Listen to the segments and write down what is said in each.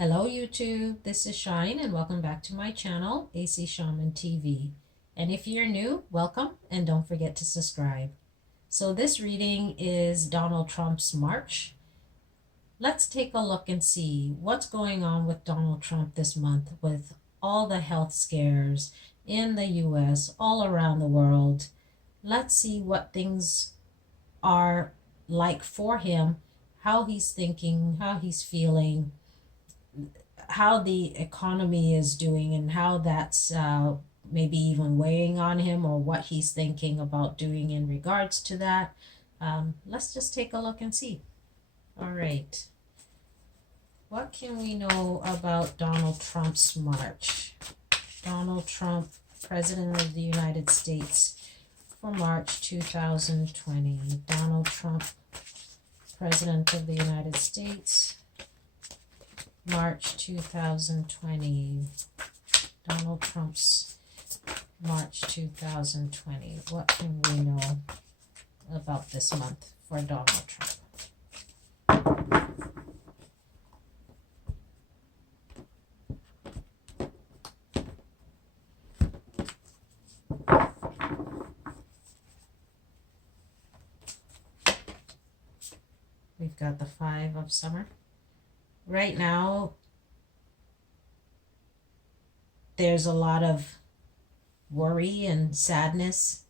Hello YouTube, this is Shine and welcome back to my channel, AC Shaman TV. And if you're new, welcome and don't forget to subscribe. So this reading is Donald Trump's March. Let's take a look and see what's going on with Donald Trump this month with all the health scares in the US, all around the world. Let's see what things are like for him, how he's thinking, how he's feeling, how the economy is doing and how that's maybe even weighing on him or what he's thinking about doing in regards to that. Let's just take a look and see. All right. What can we know about Donald Trump's March? Donald Trump, President of the United States for March 2020. Donald Trump, President of the United States, March 2020. Donald Trump's March 2020. What can we know about this month for Donald Trump? We've got the Five of Summer. Right now, there's a lot of worry and sadness,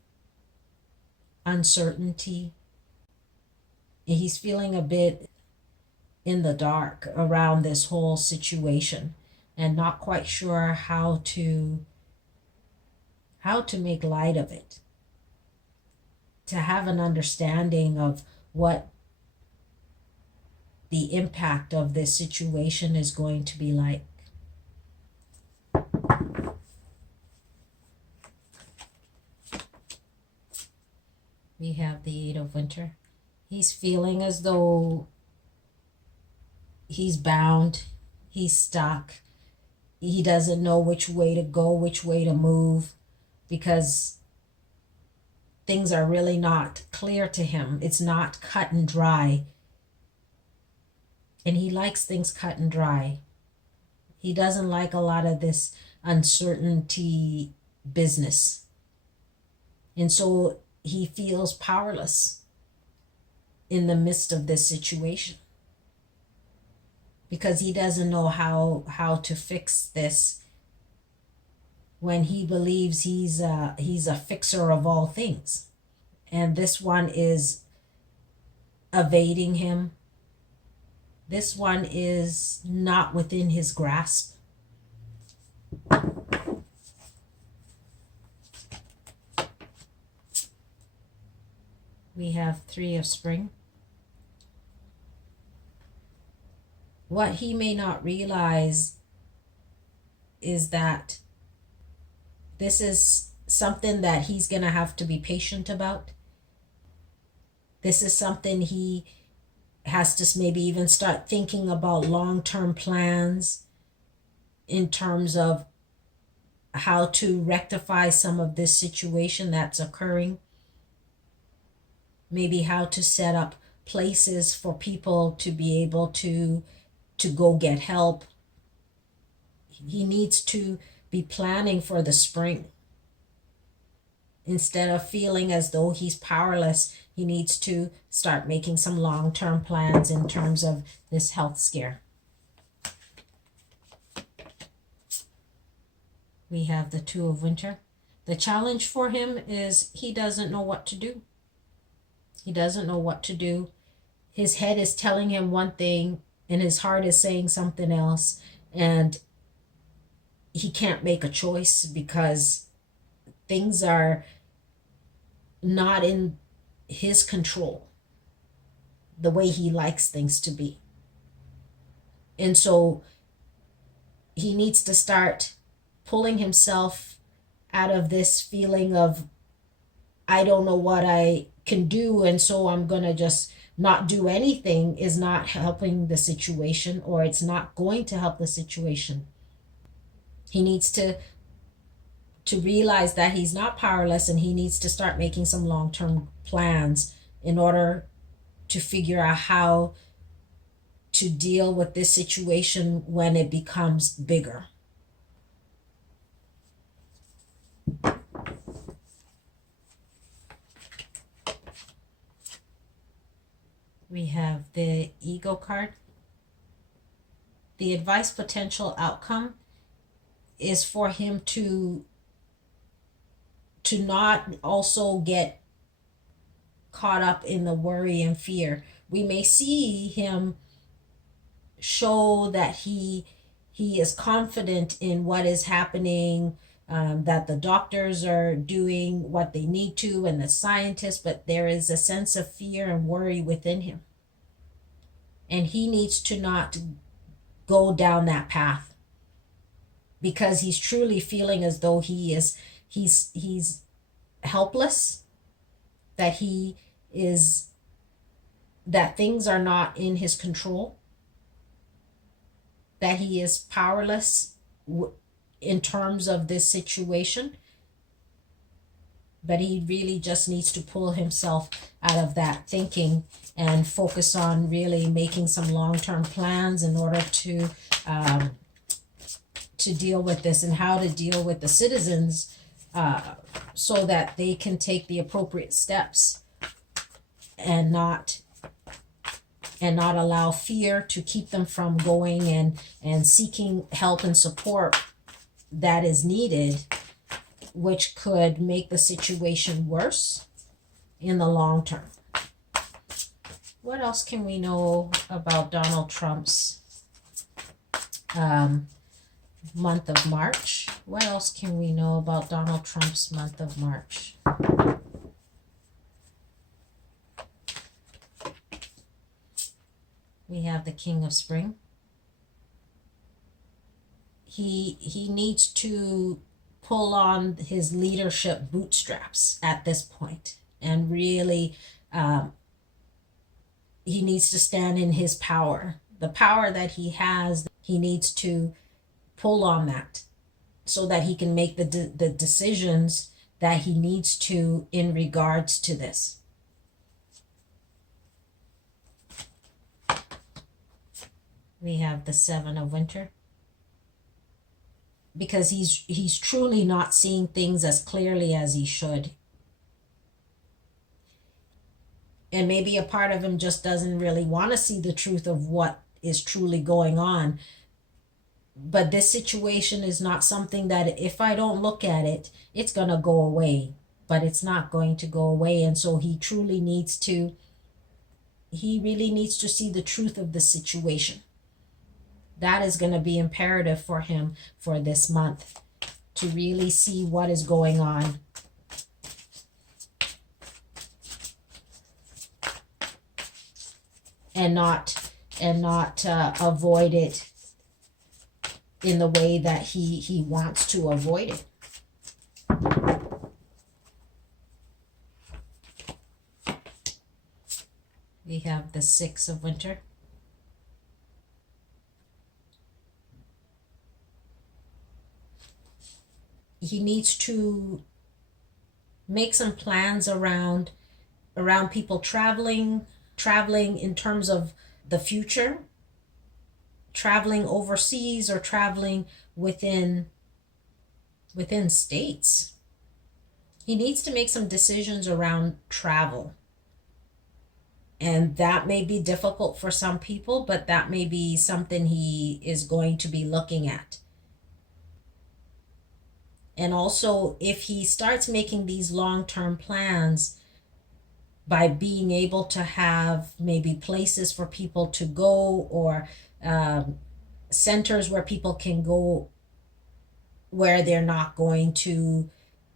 uncertainty. He's feeling a bit in the dark around this whole situation and not quite sure how to make light of it, to have an understanding of what the impact of this situation is going to be like. We have the Eight of Winter. He's feeling as though he's bound, he's stuck. He doesn't know which way to go, which way to move, because things are really not clear to him. It's not cut and dry. And he likes things cut and dry. He doesn't like a lot of this uncertainty business. And so he feels powerless in the midst of this situation because he doesn't know how to fix this when he believes he's a fixer of all things. And this one is evading him. This one is not within his grasp. We have Three of Spring. What he may not realize is that this is something that he's going to have to be patient about. This is something he has to maybe even start thinking about long-term plans in terms of how to rectify some of this situation that's occurring. Maybe how to set up places for people to be able to go get help. He needs to be planning for the spring. Instead of feeling as though he's powerless, he needs to start making some long-term plans in terms of this health scare. We have the Two of Winter. The challenge for him is he doesn't know what to do. He doesn't know what to do. His head is telling him one thing and his heart is saying something else, and he can't make a choice because things are not in his control the way he likes things to be. And so he needs to start pulling himself out of this feeling of, I don't know what I can do, and so I'm going to just not do anything, is not helping the situation, or it's not going to help the situation. He needs to realize that he's not powerless, and he needs to start making some long-term plans in order to figure out how to deal with this situation when it becomes bigger. We have the ego card. The advice potential outcome is for him to not also get caught up in the worry and fear. We may see him show that he is confident in what is happening, that the doctors are doing what they need to and the scientists, but there is a sense of fear and worry within him. And he needs to not go down that path, because he's truly feeling as though he's helpless, that that things are not in his control, that he is powerless in terms of this situation. But he really just needs to pull himself out of that thinking and focus on really making some long-term plans in order to deal with this, and how to deal with the citizens so that they can take the appropriate steps and not allow fear to keep them from going and seeking help and support that is needed, which could make the situation worse in the long term. What else can we know about Donald Trump's month of March? What else can we know about Donald Trump's month of March? We have the King of Spring. He needs to pull on his leadership bootstraps at this point, and really he needs to stand in his power. The power that he has, he needs to pull on that so that he can make the decisions that he needs to in regards to this. We have the Seven of Winter, because he's truly not seeing things as clearly as he should. And maybe a part of him just doesn't really want to see the truth of what is truly going on. But this situation is not something that if I don't look at it, it's going to go away. But it's not going to go away. And so he really needs to see the truth of the situation. That is going to be imperative for him for this month, to really see what is going on. And not avoid it in the way that he wants to avoid it. We have the Six of Winter. He needs to make some plans around people traveling in terms of the future, traveling overseas or traveling within states. He needs to make some decisions around travel. And that may be difficult for some people, but that may be something he is going to be looking at. And also, if he starts making these long-term plans by being able to have maybe places for people to go, or centers where people can go where they're not going to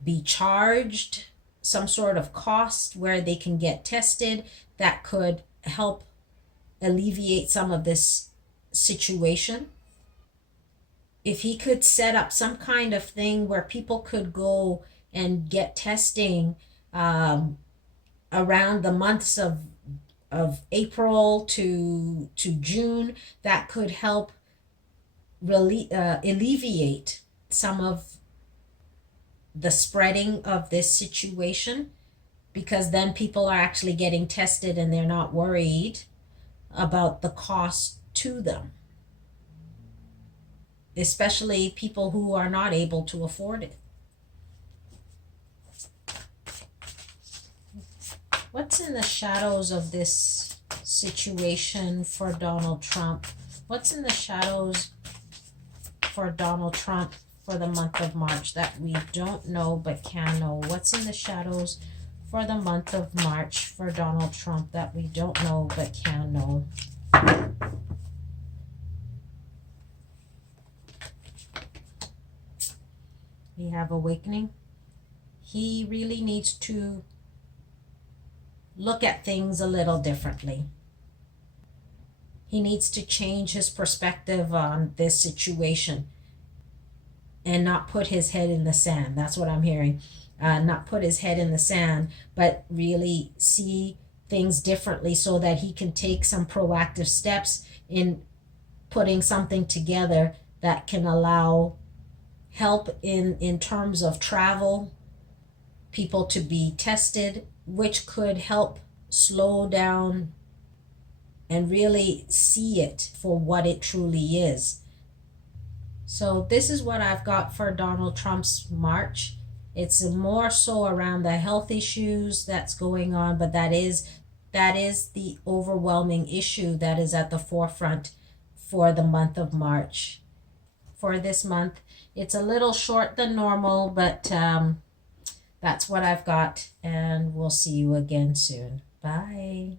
be charged some sort of cost, where they can get tested, that could help alleviate some of this situation. If he could set up some kind of thing where people could go and get testing around the months of April to June, that could help really alleviate some of the spreading of this situation, because then people are actually getting tested and they're not worried about the cost to them, especially people who are not able to afford it. What's in the shadows of this situation for Donald Trump? What's in the shadows for Donald Trump for the month of March that we don't know but can know? What's in the shadows for the month of March for Donald Trump that we don't know but can know? We have awakening. He really needs to look at things a little differently. He needs to change his perspective on this situation and not put his head in the sand. That's what I'm hearing. Not put his head in the sand, but really see things differently so that he can take some proactive steps in putting something together that can allow help in terms of travel, people to be tested, which could help slow down and really see it for what it truly is. So this is what I've got for Donald Trump's March. It's more so around the health issues that's going on, but that is the overwhelming issue that is at the forefront for the month of March. For this month, it's a little short than normal, but that's what I've got, and we'll see you again soon. Bye.